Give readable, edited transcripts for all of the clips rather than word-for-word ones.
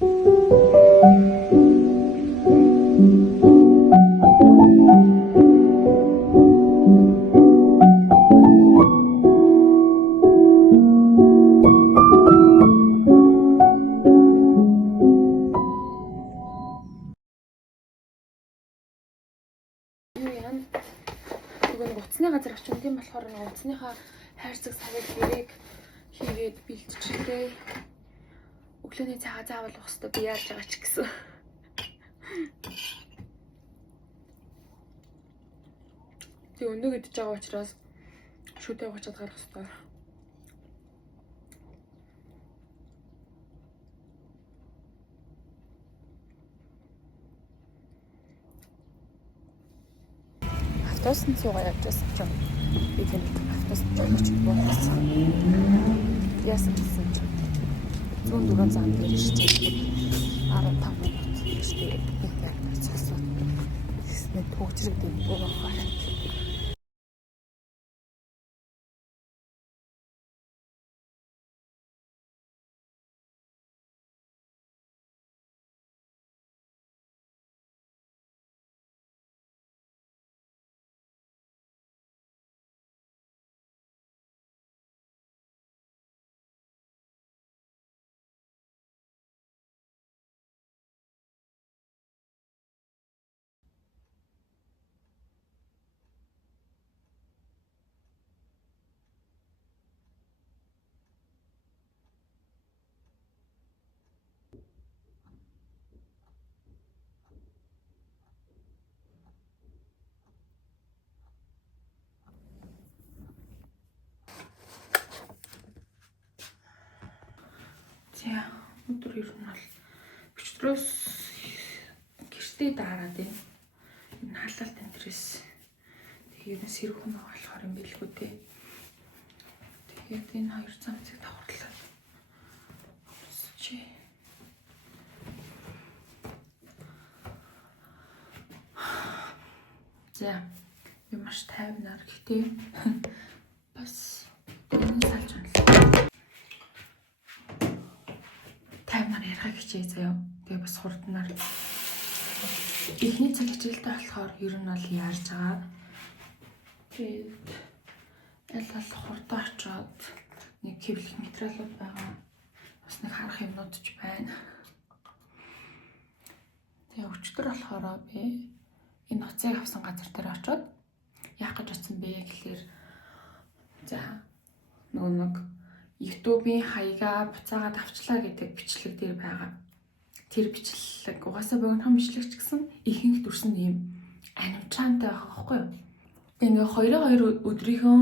Утасны газар очив. Тийм болохоор утасныхаа хайрцаг савыг хэрэг хийгээд бэлтжлээ. Өглөөний цагаа заавал уух хэрэгтэй би яаж байгаа ч гэсэн. Тэг өнөө идэж байгаа учраас шүтээ уучаад гарах хэрэгтэй. Автобусны суугаа явж байсан ч юм. Би тийм автобус жолооч буусан. Яасан гэсэн чинь 104 зам дээр ирчихсэн. 15 минут ирчихээ. Нэг байрны цасууд. Тэсний төгжрэг дэм буугаар. За өдөр ер нь бол өчтөрөөс гэртээ дараад энэ халалт энтрээс тэгээд сэрүүхэн байгаа болохоор юм билгүү те. Тэгээд энэ хоёр цамцыг давхарлаа. Чи за би маш тайвнаар гэхдээ бас энэ салж байна. Таймаар ярих хичээ заяа. Тэгээ бас хурднаар эхний цаг хичээлтэй болохоор ер нь бол яарж байгаа. Тэгээд аль аль хурдан очоод нэг хэвлэх материалууд байгаа. Бас нэг харах юмнууд ч байна. Тэгээ өчтөр болохоор би энэ хуцыг авсан газар дээр очоод яах гэж утсан бэ гэхэлэр за нөгөө нэг YouTube-ийн хаягаа буцаагаад авчлаа гэдэг бичлэг дээр байгаа. Тэр бичлэг угаасаа богинохон бичлэгч гэсэн ихэнх дүрсэн юм анимчаантай байгаа байхгүй юу? Тэгээ ингээ 2 өдрийнхөө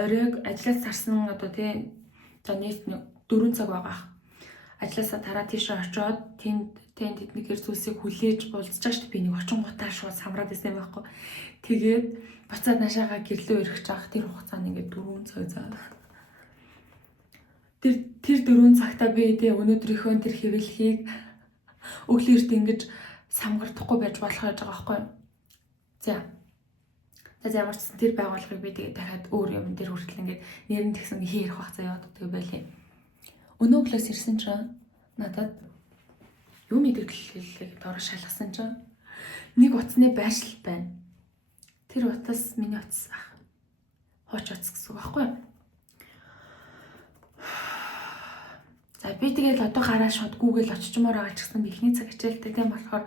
оройг ажиллаж сарсан одоо тий за нийт 4 цаг байгаа. Ажилласаа тараа тийшээ очоод тэнд тэднийхэр зүйлсийг хүлээж болцож штэ би нэг очингуудаа шууд самраад байсан юм байхгүй. Тэгээд буцаад наашаага гэрлөө ирэх чаах тэр хугацаанд ингээ 4 цаг заа. Тэр 4 цагтаа би тэ өнөөдрийнхөө тэр хэвлэлхийг өглөөрт ингэж самгардахгүй байж болох гэж байгаа байхгүй юу? За ямар ч тэр байгууллагыг би тэгээд дахиад өөр юм дээр хүртэл ингээд нэрэн тэгсэн хийх бах заяа гэдэг байлээ. Өнөө өглөөс ирсэн чинь надад юу мэдээлэлийг доор шалгасан чинь нэг утасны байршил байна. Тэр утас миний утас ах. Хооч утас гэсэн үг байхгүй юу? За би тэгээд одоо гараа шууд Google очичмоор байгаа ч гэсэн би ихний цаг хичээлтэй тийм болохоор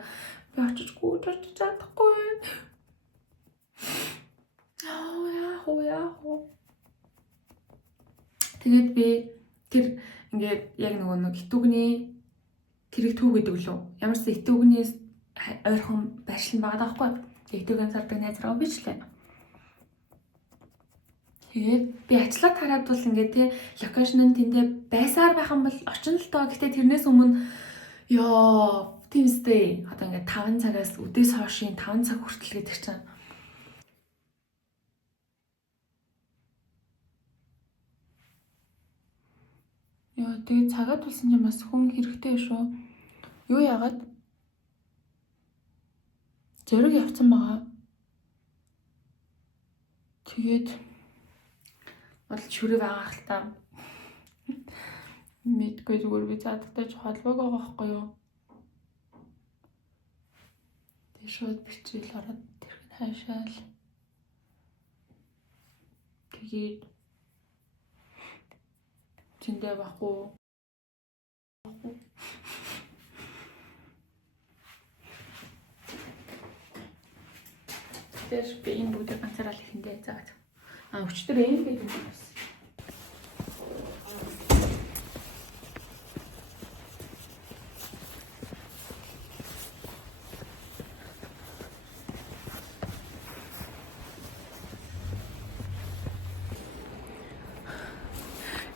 би очиж чадахгүй. Тэгээд би тэр ингээд яг нэг итүгний тэрийг төв гэдэг лөө. Ямар ч итүгний ойрхон байршил байгаа даахгүй. Итүгэн зардаг найз руу бичлээ. Тэгээд би ажлаа хараад бол ингээд те локейшн нь тэндээ байсаар байх юм бол очино л тоо. Гэтэ тэрнээс өмнө ёо тиймстэй одоо ингээд 5 цагаас өдөөс хойшийн 5 цаг хүртэл гэдэг чинь ёо тэгээд цагаад болсон юм бас хүн хэрэгтэй шүү. Юу яагаад зөрөг явцсан байгаа. Тэгээд бол шүрээ байгаа хэл та. Мэдгүй зүгээр би заадагтай холбоог байгаа байхгүй юу? Тэгээ шууд бичвэл ороод тэрхэн хаашаал. Тэгээд зөндөө байхгүй. Тэр би энэ бүгдийг ганцаараа л ихэндээ заагаад. Өчтөр энэ гэдэг юм байна.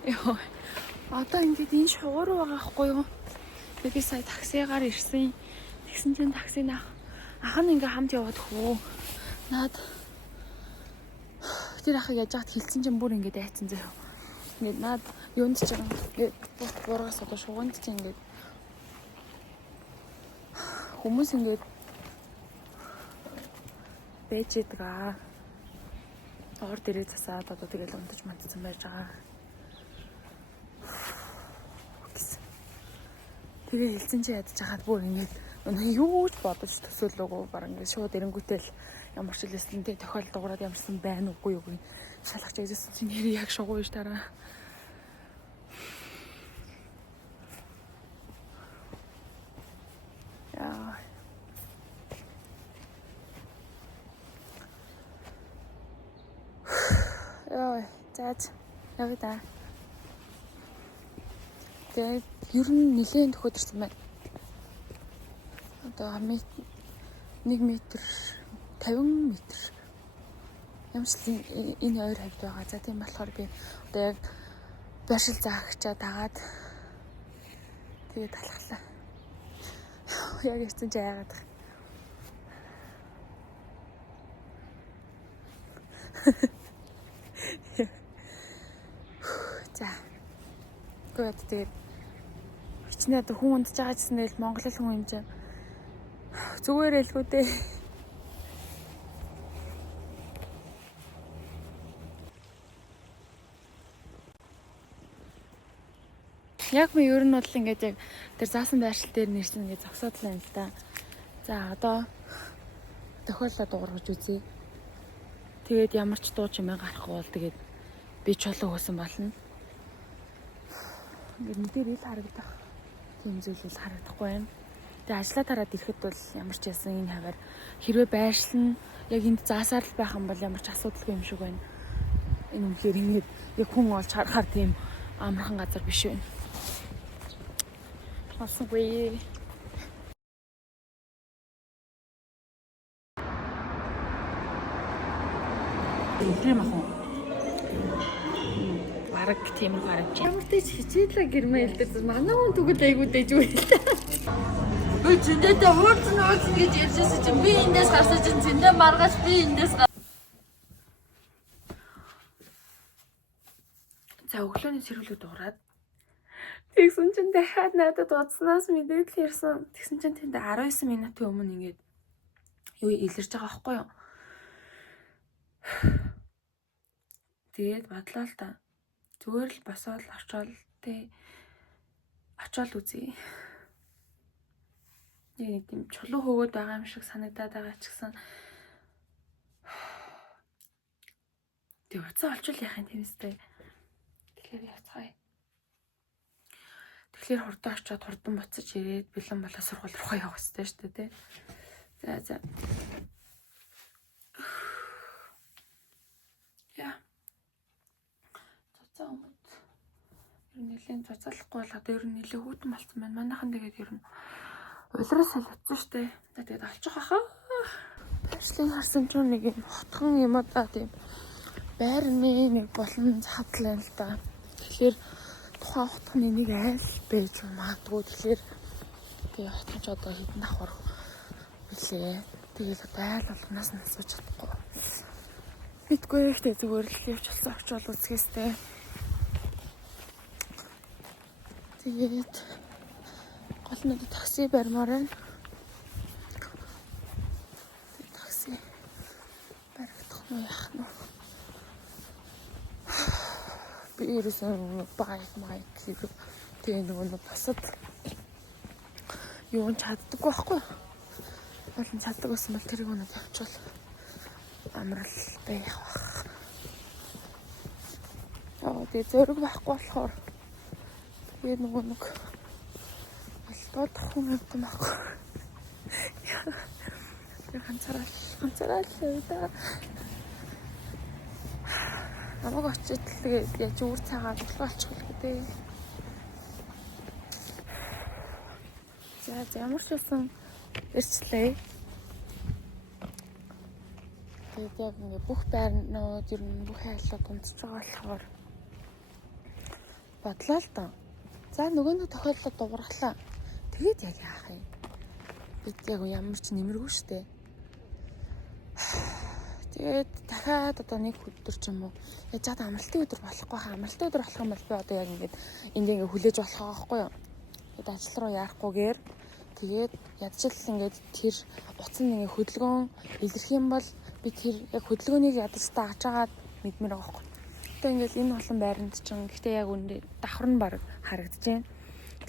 Яа. Одоо ингээд энэ шугуур байгаа байхгүй юу? Би сая таксигаар ирсэн. Тэгсэн чинь таксины ах нь ингээ хамт яваад хөө. Наад тэр ахыг яаж хат хилцэн чинь бүр ингээд айцсан заяа. Ингээд наад юунд ч юм ингээд буургаас одоо шугуунд чинь ингээд хүмүүс ингээд байж идэг. Ор дээрээ засаад одоо тэгэл унтаж мандсан байж байгаа. Тэгээ хэлсэн чи ядаж хаад бүр ингээд юу ч бодож төсөөлөөгүй баг ингээд шууд эрэнгүүтэл ямар ч хэлсэн тэ тохиол дуурайд ямарсан байна уугүй юу шалгаж ажилласан чи нэр яг шугуу ш дараа. Яа. Заач. Яваа. Тэгээд ер нь нэлээд төхөдөрсөн байна. Одоо 1 метр 50 метр. Ямарчл энэ ойр хавьд байгаа. За тийм болохоор би одоо яг байшил заагчаа дагаад тэгээд талхлаа. Яг ирсэн чи яагаад вэ? За. Гоод тэгээд хичнээн одоо хүн унтж байгаа гэсэн л Монгол хүн юм чинь зүгээр элгүү дээ. Яг ми ер нь бол ингээд яг тэр заасан байршил дээр нэрсэн ингээд зогсоод л байна л да. За одоо тохиолдол дуургаж үзье. Тэгээд ямар ч дуу чимээ гарах бол тэгээд би чулуу хөөсөн болно. Ингээд мэдээр ил харагдах тийм зүйл бол харагдахгүй байна. Тэгээ ажлаа тараад ирэхэд бол ямар ч ясан энэ хавар хэрвээ байршил нь яг энд заасаар л байх юм бол ямар ч асуудалгүй юм шиг байна. Энэ үнэхээр ингээд яг хүн олж харахаар тийм амархан газар биш байна. Асуугүй. Тийм ах уу? Бараг тийм харагч. Ямар ч хичээлээ гэрмээ хэлдэг. Манай хүн тэгвэл айгуу дэж үйл. Өө зөндөө хуурцсан гэж ярьжсэн чинь би эндээс гарсан чинь зөндөө маргаж би эндээс За өглөөний сэрүүлүүд ураад тэгсэн чинь дахиад надад удснаас мэдээлэл ирсэн. Тэгсэн чинь тэнд 19 минутын өмнө ингээд юу илэрч байгаа байхгүй юу? Тэгээд бодлоо л та. Зүгээр л босоод очоод очоод үзье. Нэг тийм чулуу хөгөөд байгаа юм шиг санагдаад байгаа ч гэсэн тэг уцаа олчвол яхаа тийм үстэй. Тэгэхээр яцгаая. Тэгэхээр хурдан очоод хурдан буцаж ирээд бэлэн болоо сургууль руу явах хэрэгтэй шүү дээ, тэ. За. Яа. Цоцоо өмд. Ер нь нэлээд цоцоолохгүй бол одоо ер нь нэлээд хүүтэн болцсон байна. Манайхан тэгээд ер нь улираас солиодсон шүү дээ. За тэгээд олчих واخа. Байршлыг харсан ч нэг юм хотхон юм одоо тийм байрны нэг болон цаатал байна л да. Тэгэхээр тухайн хотхны нэг айл байж магадгүй. Тэгэхээр би хотч одоо хэдэн давхар билээ. Тэгэл одоо айл болгоноос нь асууж чадахгүй. Мэдгүй ихтэй зүгээр л явж болсон очвол үзгээстэй. Тэгээд гол нь такси барьмаар байна. Такси баригдах нь яах нь. Би ерөөсөн байк хэрэг Тэгээ нөгөө бусад юу чаддаггүй байхгүй. Болон чаддаг байсан бол тэрийг өнөд явуучвал амрал байх бах. Тэгээ зөрөг байхгүй болохоор тэгээ нөгөө албад хүн амтан байхгүй. Ганцаараа л да. Намайг очиж тэгээд яаж үр цагаан болчихвол гэдэг. За ямар ч байсан ирчлээ. Тэгээд яг ингээ бүх байрнууд ер нь бүх айлууд унтж байгаа болохоор бодлоо л доо. За нөгөө нэг тохиолдолд дуурглаа. Тэгээд яг яах юм? Бид яг ямар ч нэмэргүй штэ. Тэгээд дахиад одоо нэг өдөр ч юм уу яаж чад амралтын өдөр болохгүй хаа. Амралтын өдөр болох юм бол би одоо яг ингээд энд ингээ хүлээж болох байгаа байхгүй юу? Тэгээд ажил руу яарахгүйгээр тэгээд ядчил ингээд тэр утсан ингээ хөдөлгөөн илэрх юм бол би тэр яг хөдөлгөөнийг ядаж таачаагаад мэдмээр байгаа байхгүй. Гэтэ ингээд энэ олон байранд чинь гэхдээ яг үндэ давхар нь баг харагдаж байна.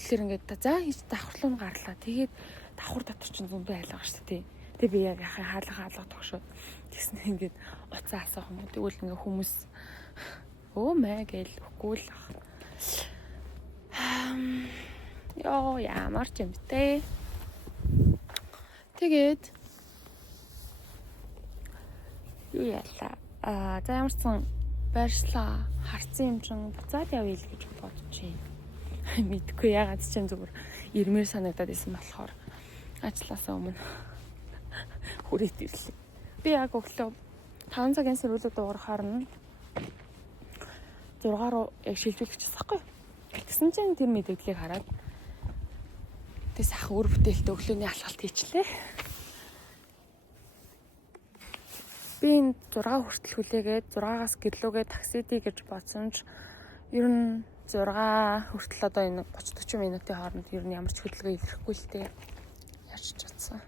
Тэгэхээр ингээд за хийж давхарлуу нь гарлаа. Тэгээд давхар дотор чинь зөндөө айлгаа шүү дээ. Тэгээ би яг хаалга тогшоод тэгснэ ингээд уцаа асуух юм. Тэгвэл ингээ хүмүүс өө мэ гэл өггүй л ах. Яа ямар ч юм бэ. Тэгээд юу яалаа. За ямар ч сан байршлаа. Харцсан юм чин буцаад явъя л гэж бодож байна. Мэдгүй ягаад ч юм зүгээр ирмээр санагдаад исэн болохоор ажилласаа өмнө хүрээд ирлээ. Би яг өглөө 5 цагийн сэрүүлэг дуурахаар нь 6 руу яг шилжүүлчихсэн байхгүй. Тэгсэн чинь тэр мэдээллийг хараад тэгс ах өөр бүтээлтэй өглөөний алхалт хийчлээ. Би энэ 6 хүртэл хүлээгээд 6-аас гэрлүүгээ таксидий гэж бодсон ч ер нь 6 хүртэл одоо энэ 30-40 минутын хооронд ер нь ямар ч хөдөлгөөн илэрхгүй л дээ. Яаж чадсан.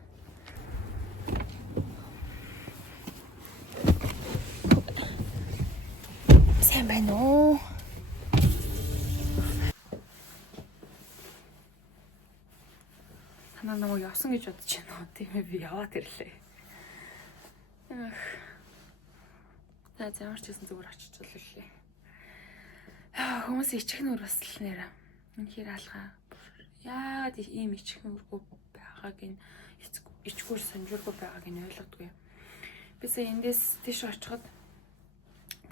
Сайн байна уу? Танаа намайг явсан гэж бодож байна. Тийм ээ би яваад ирлээ. За ямар ч гэсэн зүгээр очиж үлээ. Хүмүүс ичихнэр бас л нэр. Үнэхээр алгаа. Яагаад ийм ичихнэргүй байгааг нь ичгүүр санжиргүй байгааг нь ойлгодгүй. Бисээ эндээс тийш очиход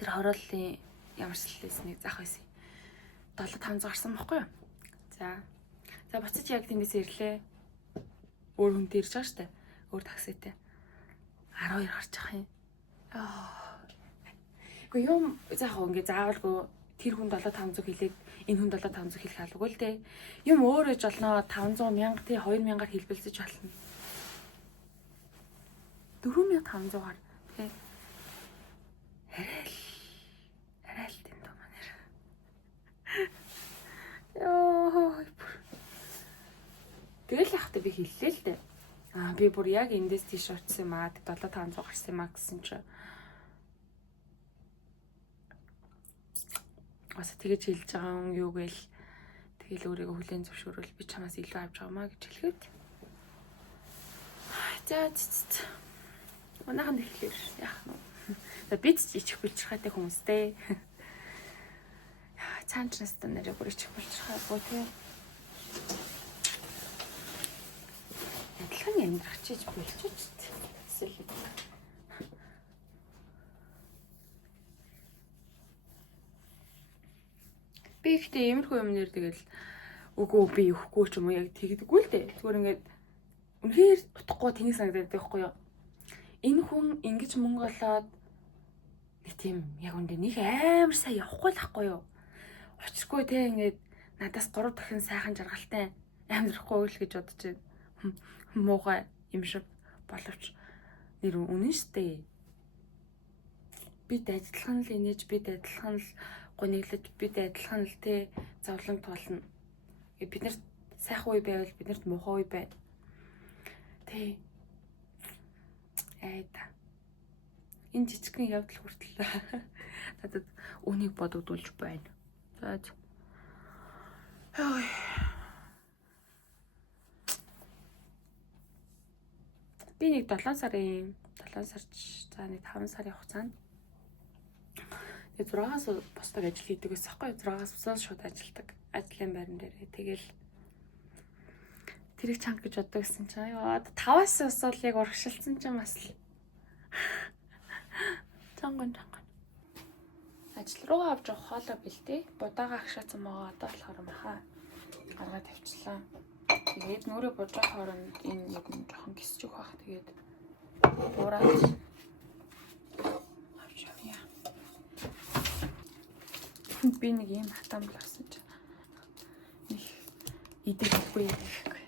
тэр хорооллын ямар сэллээснийг зах байсан. 7-500 гарсан байхгүй юу? За буцаж яг тэндээс ирлээ. Өөр хүнтэй ирж байгаа штэ. Өөр такситэй. 12 гарч байгаа юм. Гэхдээ юм заах ингээ заавалгүй тэр хүн 7-500 хэлээд энэ хүн 7-500 хэлэх албагүй л дээ. Юм өөр ээж олноо 500 мянга тий 2000-аар хэлбэлцэж болно. 4500-аар тий. Арай л тийм дөө манер. Йоо. Тэгэл яхад би хэллээ л дээ. Би бүр яг эндээс тийш очсон юм аа 7-500 гарсан юм аа гэсэн чи. Аса тэгэж хэлж байгаа юм юу гээл тэгэл өөрийгөө хүлээн зөвшөөрөл би чамаас илүү авч байгаа маа гэж хэлэхэд. За манайхан тэгэхээр яах нь. За бид ч ичих бэлчирхайтай хүмүүстэй. Цаанч настаа нэрээ бүр ичих бэлчирхайгүй тий. Адилхан амьдрах чиж болчихж эсвэл би ихтэй иймэрхүү юм нэр тэгэл үгүй би өгөхгүй ч юм уу яг тэгдэггүй л дээ. Зүгээр ингээд үнэхээр утгагүй тэнийг санагдаад байхгүй юу? Энэ хүн ингэж мөнгө олоод нэг тийм яг үндэ нэг амар сайн явахгүй л ахгүй юу? Учиргүй те ингээд надаас 3 дахин сайхан жаргалтай амьдрахгүй л гэж бодож байна. Муухай юм шиг боловч нэр үнэн штэ. Бид адилхан л инээж бид адилхан л гониглож бид адилхан л те зовлон туулна. Биднэрт сайхан үе байвал биднэрт муухай үе байна. Тэ. Айда. Энэ жижигхэн явдал хүртэл надад үнийг бодогдуулж байна. За. Би нэг 7 сар за нэг 5 сарын хугацаанд тэгээ 6-аас босдог ажил хийдэг гэсэн хэвгүй. 6-аас босоод шууд ажилдаг. Ажлын байран дээр. Тэгэл тэрийг чанга гэж боддог гэсэн чинь яа 5-аас босоод яг урагшилсан чинь бас л чанган. Ажил руугаа авч явах хоолой бэлдээ. Будаага агшаацсан байгаа. Одоо болохоор маха гаргаад тавьчлаа. Тэгээд нүрээ бужих хооронд энэ яг нь жоохон гисч өгөх бах. Тэгээд буураад авч явъя. Би нэг юм хатаамл авсан чинь их идэхгүй гэхгүй.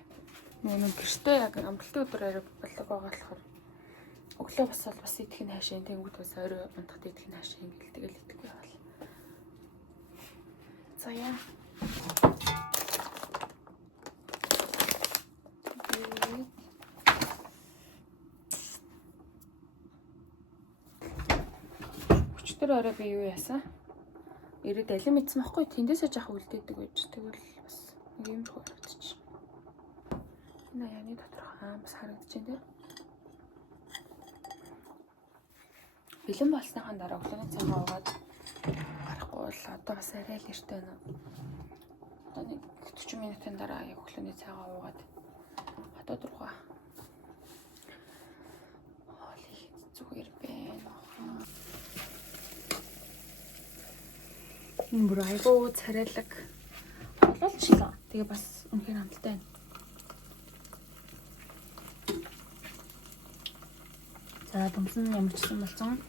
Нэг гэртээ яг амралтын өдөр арай болдог байгаа болохоор өглөө басвал бас идэх нь хаашаа тэнгүүд бас орой унтахад идэх нь хаашаа ингээл тэгэл идэхгүй бол. За яа. Өчтөр орой би юу яасан? Ирээд алим мэдсэн байхгүй тэндээсээ жаах үлдээдэг байж. Тэгвэл бас нэг юм шиг харагдчих. Энэ яаны доторх бас харагдаж байна тийм. Бэлэн болсныхаа дараа өглөөний цагаа уугаад гарахгүй бол одоо бас арай л эртээ байна. Одоо нэг 40 минутын дараа яг өглөөний цагаа уугаад одоо дургаа. Хоолыг зүгээр байна. Энэ бүр айгуу царайлаг бололчлоо. Тэгээ бас үнэхээр амттай байна. За дүмсэн ямар ч юм болсон.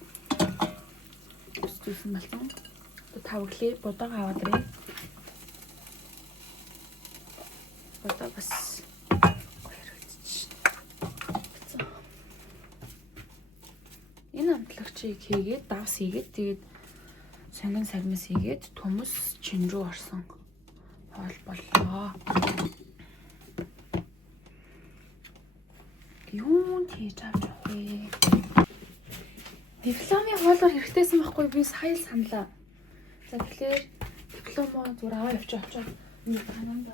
Өсчихсэн болсон. Одоо тавглаа будаага аваад ирээ. Одоо бас энэ амтлагчийг хийгээд давс хийгээд тэгээд сонгон сармис хийгээд төмөс чин рүү орсон хоол боллоо. Юунд хийж авч явах вэ? Дипломын хоолоор хэрэгтэйсэн байхгүй би сая саналаа. За тэгэхээр дипломо зүгээр аваа явчих очоод энэ тананд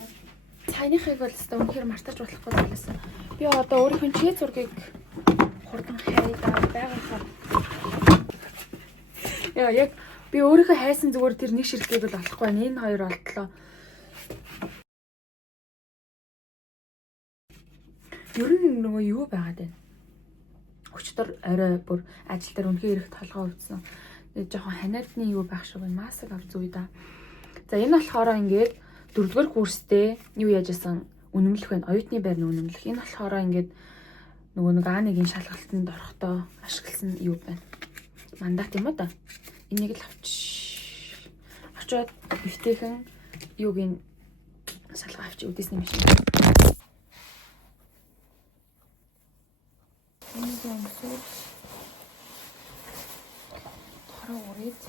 цайныхыг бол өстой үнэхээр мартаж болохгүй байлаа. Би одоо өөрийнхөө чий зургийг хурдан хайдаа байгаахан. Яа яг би өөрийнхөө хайсан зүгээр тэр нэг ширхгийг бол олохгүй байна. Энэ хоёр олдлоо. Ер нь нөгөө юу байгаад байна? Өчтөр орой бүр ажил дээр үнхээр их толгой өвдсөн. Тэгээд жоохон ханиадны юу байх шиг байна. Маск авч зүй да. За энэ болохоор ингээд 4-р курстэй юу яажсэн үнэмлэх байна. Оюутны байрны үнэмлэх. Энэ болохоор ингээд нөгөө нэг А1-ийн шалгалтанд орохдоо ашигласан юу байна. Мандат юм уу да. Энийг л авчиад эвтэйхэн юугийн салгаа авчи үдээсний машин. Энийг өмсөв. Тараа урээд.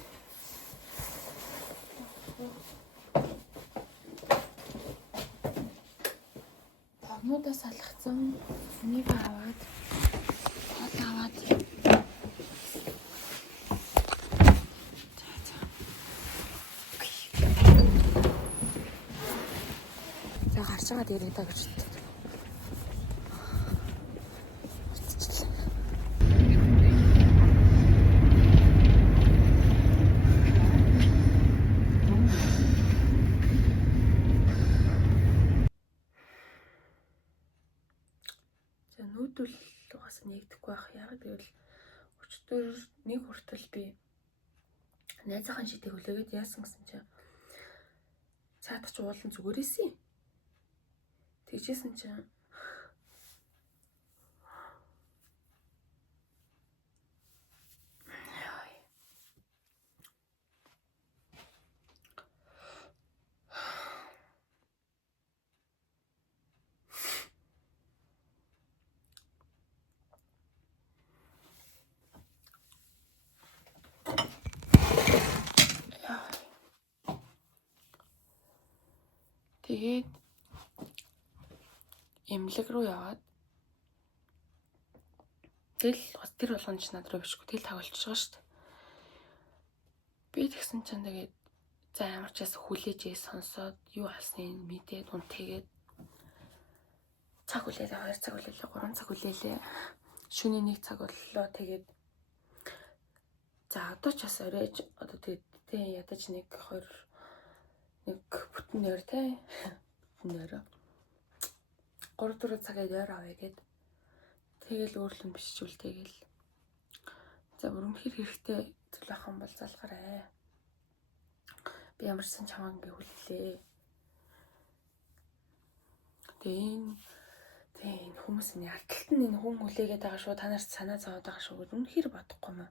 Багнуудаа салгацсан. Энийг аваад гарч байгаа дээрээ та гэж боддог. За нүүдэл угаас нэгдэхгүй байх. Яг гэвэл өчтөр нэг хүртэл би найзаахан шидийг хүлээгээд яасан гэсэн чинь цаадах уулан зүгээрээсээ. Тэгжсэн чинь тэгээд эмнэлэг рүү яваад тэл бас тэр болгоомж над руу бишгүй тэл тавуулчих байгаа шүү дээ. Би тэгсэн чинь тэгээд За ямар ч бас хүлээж сонсоод юу алсныг мэдээд унтээгээд цаг хүлээлээ 2 цаг хүлээлээ 3 цаг хүлээлээ шөнийн 1 цаг боллоо. Тэгээд за одоо ч бас оройж одоо тэгээд ядаж 1 2 бүтэн нойр те бүтэн нойр 3 4 цагаад ойр авъя гэд тэгэл өөрлөн биччихвэл тэгэл за өрөмхөр хэрэгтэй төлөөх юм бол залгараа. Би ямарсан чамааг ингээ хүлээлээ. Тэгээ хүмүүс энэ ардталт нь энэ хүн хүлээгээд байгаа шүү. Та нарт санаа зовоод байгаа шүү гэж үнэхээр бодохгүй юм.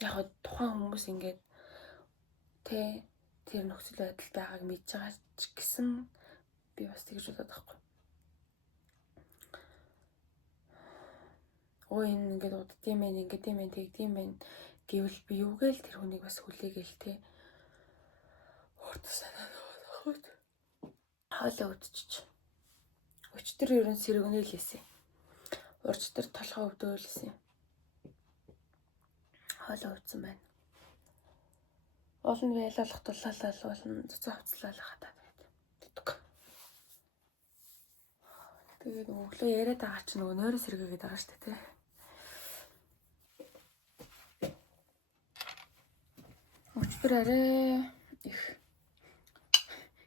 Яг хоо тухайн хүмүүс ингээд тэр нөхцөл байдал байгааг мэдж байгаа ч гэсэн би бас тэгж бодоод байхгүй. Өө энэ ингээд уддсан юм ингээд юм тэгдэм байх гэвэл би юугээл тэр хүнийг бас хүлээгээл те. Өөртөө санаа зовоод хоолоо үдчих. Өчтөр ерөн сэргэнэлээсэн. Урчтар толгой өвдөөлсөн. Хоолоо үдсэн байна. Олон байлуулах тулаалал болно. Цуцаа хувцлалах хатаад байдаг. Тэгээд өглөө яриад байгаа чинь нөгөө нойроо сэргээгээд байгаа шүү дээ тий. Өчтөр арай их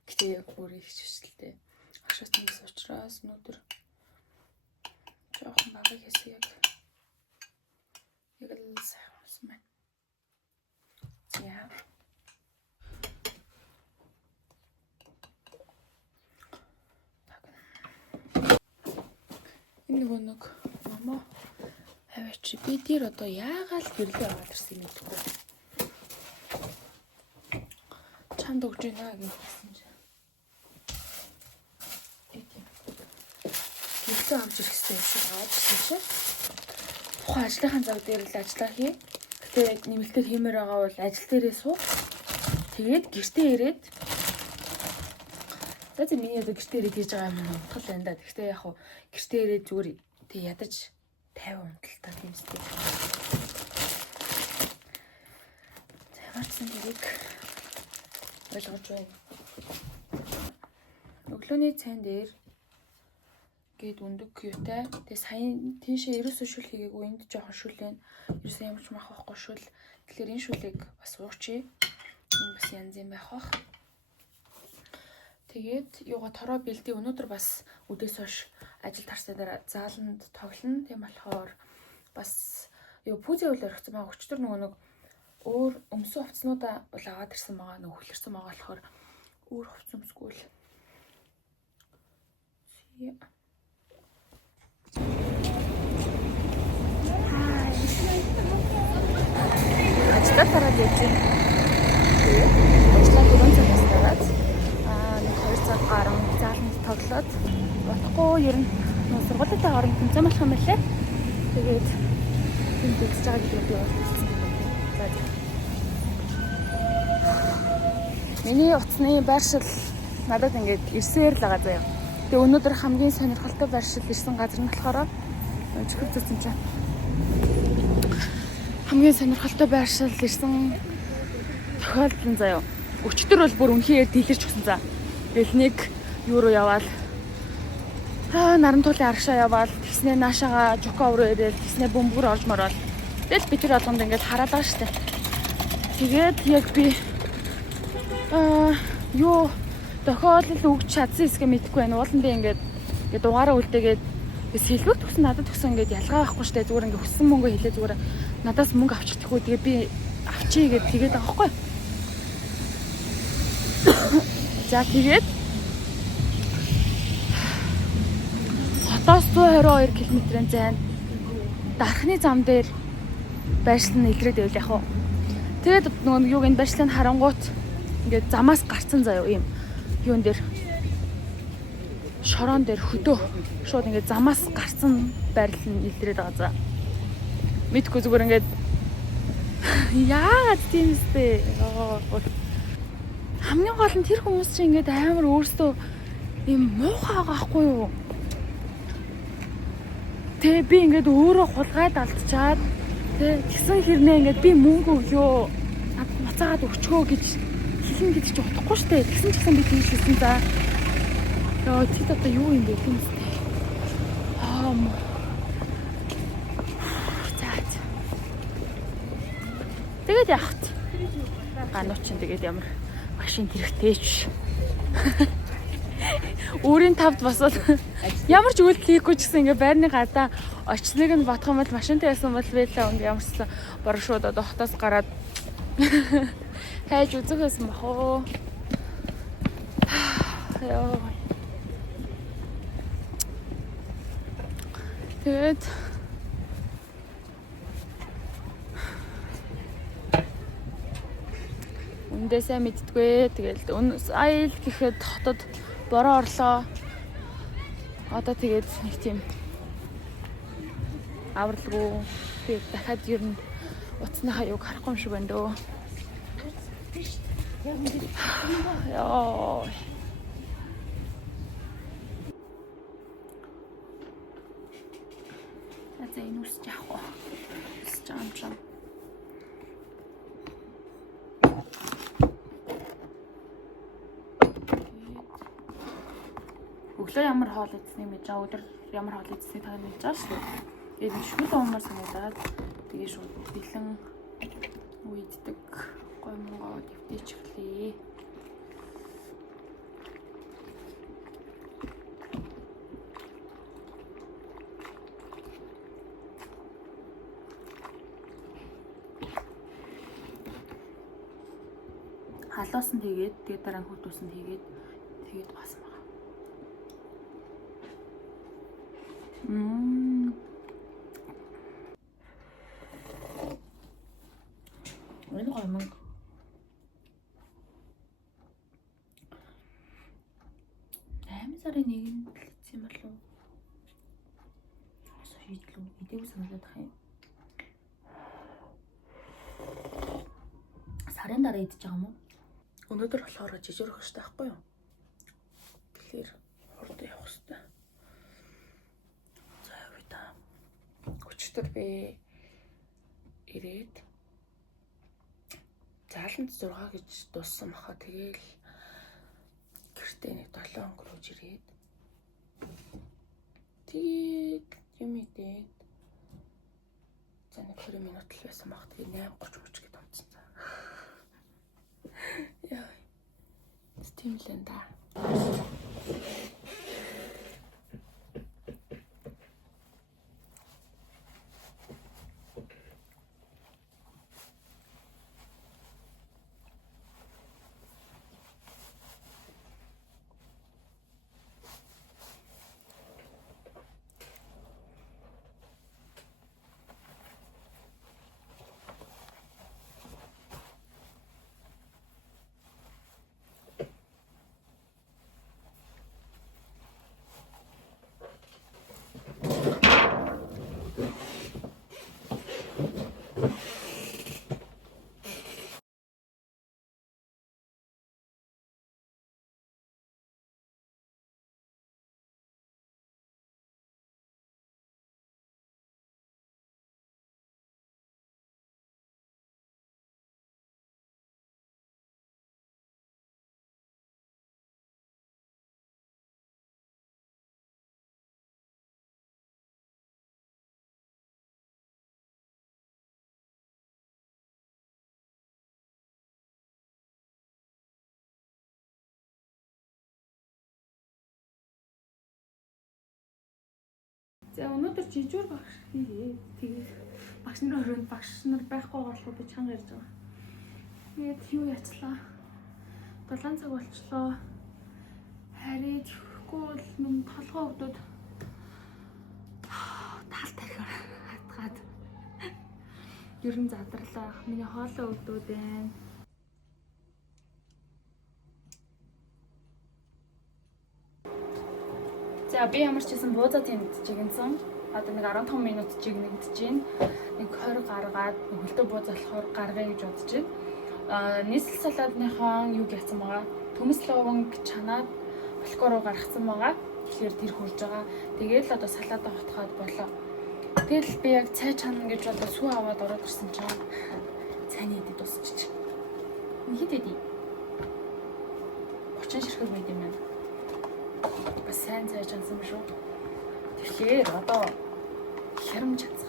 гэтээ бүр их шүсэлтэй. Хашаасан учраас өнөөдөр жоохон багыг хийсэн яг л сайн болсон байна. Яа. Энэ нэг мама аваач би тэр одоо яагаад гэрлээ аваад ирсэн юм бэ? Чамд өгч байна гэсэн чинь. Тэгтээ авч ирэх хэрэгтэй юм шиг аваад ирсэн чинь. Тухайн ажлынхаа зав дээр л ажиллаа хий. Гэтэ нэмэлтээр хиймээр байгаа бол ажил дээрээ суу. Тэгээд гэртээ ирээд за миний одоо гэртээ ирээд хийж байгаа юм унтгал байна да. Гэхдээ яг хуу гэртээ ирээд зүгээр тэг ядаж 50 унталтаа тийм үстэй. За ямарчсан тэрийг ойлгож байна. Өглөөний цайн дээр гээд өндөг юутай. Тэгээ саяын тийшээ ерөөсөө шүл хийгээгүй энд жоохон шүл байна. Ерөөсөө ямар ч мах байхгүй шүл. Тэгэхээр энэ шүлийг бас уучи. Энэ бас янз юм байх бах. Тэгээд юугаа тороо бэлдээ. Өнөөдөр бас өдөөс хойш ажил тарстай дараа зааланд тоглоно. Тийм болохоор бас юу пүүзээ үл орхисон байгаа. Өчтөр нөгөө нэг өөр өмсөн хувцснуудаа бол аваад ирсэн байгаа. Нөгөө хөлөрсөн байгаа болохоор өөр хувц өмсгүй л. Ажлаа тараад яжээ. Ажлаа 4 цагаас тараад нэг 2 цаг гарan зааланд тоглоод бодохгүй ер нь сургуулитай орон тэмцээн болох юм байлээ. Тэгээд энэ тэгж байгаа гэдэг би бодсон. За. Миний утасны байршил надад ингээд ирсээр л байгаа заяа. Тэгээ өнөөдөр хамгийн сонирхолтой байршил ирсэн газар нь болохоор чихэр зүүсэн чинь. Хамгийн сонирхолтой байршил ирсэн тохиолдол заяа. Өчтөр бол бүр үнхээр дэлэрч өгсөн за. Тэгэл нэг юу руу яваал. Нарантуулын аргашаа яваал. Тэснээ наашаага жоков руу ирээл. Тэснээ бөмбөр орж морол. Тэгэл би тэр болгонд ингээд хараад байгаа штэ. Тэгээд яг би юу тохиолдол өгч чадсан хэсгээ мэдэхгүй байна. Уулан би ингээд дугаараа үлдээгээд сэлбэр төгсөн надад төгсөн ингээд ялгаа байхгүй штэ. Зүгээр ингээд хүссэн мөнгө хэлээ зүгээр надаас мөнгө авчихдаггүй. Тэгээ би авчий гэд тэгээд байгаа байхгүй. За тэгээд хотоос 122 км-ийн зайд дархны зам дээр байршил нь илрээд байвал яг уу. Тэгээд нөгөө юуг энэ байршлыг харангуут ингээд замаас гарцсан заяа юм. Юун дээр шорон дээр хөдөө шууд ингээд замаас гарцсан байрал нь илрээд байгаа за. Мэдгүй зүгээр ингээд яагаад тийм үстэй. Хамгийн гол нь тэр хүмүүс чинь ингээд амар өөрсдөө юм муухай байгаа байхгүй юу? Тэ би ингээд өөрөө хулгайд алдчихад тэ гисэн хэрнээ ингээд би мөнгө өглөө нацаагаад өгчгөө гэж хэлнэ гэдэг чинь утгагүй шүү дээ. Тэгсэн ч гэсэн би тэгж хэлсэн за. Яа чи одоо юу юм бэ тийм үстэй. Тэгээд яах вэ? Ганууч чинь тэгээд ямар машин хэрэгтэйч. Өөрийн тавд босоод ямар ч үйлдэл хийхгүй ч гэсэн ингээ байрны гадаа очсныг нь бодох юм бол машинтай ясан бол байлаа ингээ ямарсан бороо шууд одоо хотоос гараад хайж үзэх байсан бах уу. Яа. Тэгээд үндээсээ мэддэггүй. Тэгэл аял гэхэд хотод бороо орлоо. Одоо тэгээд нэг тийм авралгүй. Тэгээд дахиад ер нь утасныхаа юг харахгүй юм шиг байна дөө. Яа. За энэ үсч яах вэ? Үсч юм чинь. Өглөө ямар хоол идсэнийг мэдэж байгаа, өдөр ямар хоол идсэнийг та мэдэж байгаа шүү дээ. Тэгээд шүлэн умаар санагдаад тэгээд шууд бэлэн үйддэг гой монгоо дэвтэж эхлэе. Халуусан тэгээд дараа нь хөдөөсөн тэгээд басан байгаа. Энэ гомон 8 сарын 1-нд хэлсэн юм болов уу? Осоо хийдлээ. Эдээгүй санагдаад байгаа юм. Сарын дараа идэж байгаа юм уу? Өнөөдөр болохоор жижиг өгөхтэй байхгүй юу? Тэгэхээр хурд явах хэрэгтэй. За явъя та. Өчтөр би ирээд зааланд 6 гэж дууссан баха. Тэгээл гэртээ нэг 7 өнгөрөөж ирээд тэгээд юм идээд за нэг 20 минут л байсан баха. Тэгээд 8:30 мөч гээд унтсан. Яа. Стимлэнда. За өнөөдөр жижүүр багш хийгээ. Тэгээд багш нарын өрөөнд багш нар байхгүй болохоор би чанга ярьж байгаа. Тэгээд юу яцлаа? 7 цаг болчлоо. Харин тэгэхгүй бол минь толгой өгдөөд таалтай хатгаад ер нь задарлаа. Миний хоолой өгдөөд байна. За би ямар ч гэсэн буудаа тэмдэж гинсэн. Одоо нэг 15 минут чиг нэгдэж байна. Нэг 20 гаргаад хөлтөө буудаа болохоор гаргая гэж бодож байна. Нийслэл салаадныхаа юг яцсан байгаа. Төмс ловонг чанаад балкон руу гаргацсан байгаа. Тэгэхээр тэр хурж байгаа. Тэгээд л одоо салаадаа хотхоод болоо. Тэгэл би яг цай чана гэж бодоод сүү аваад ороод ирсэн чинь цайны идэд дуусчих. Хэд идэв? хүчин ширхэг мэд юм байна. Бас сайн цайж чадсан биш үү? Тэгэхээр одоо хямж чадсан.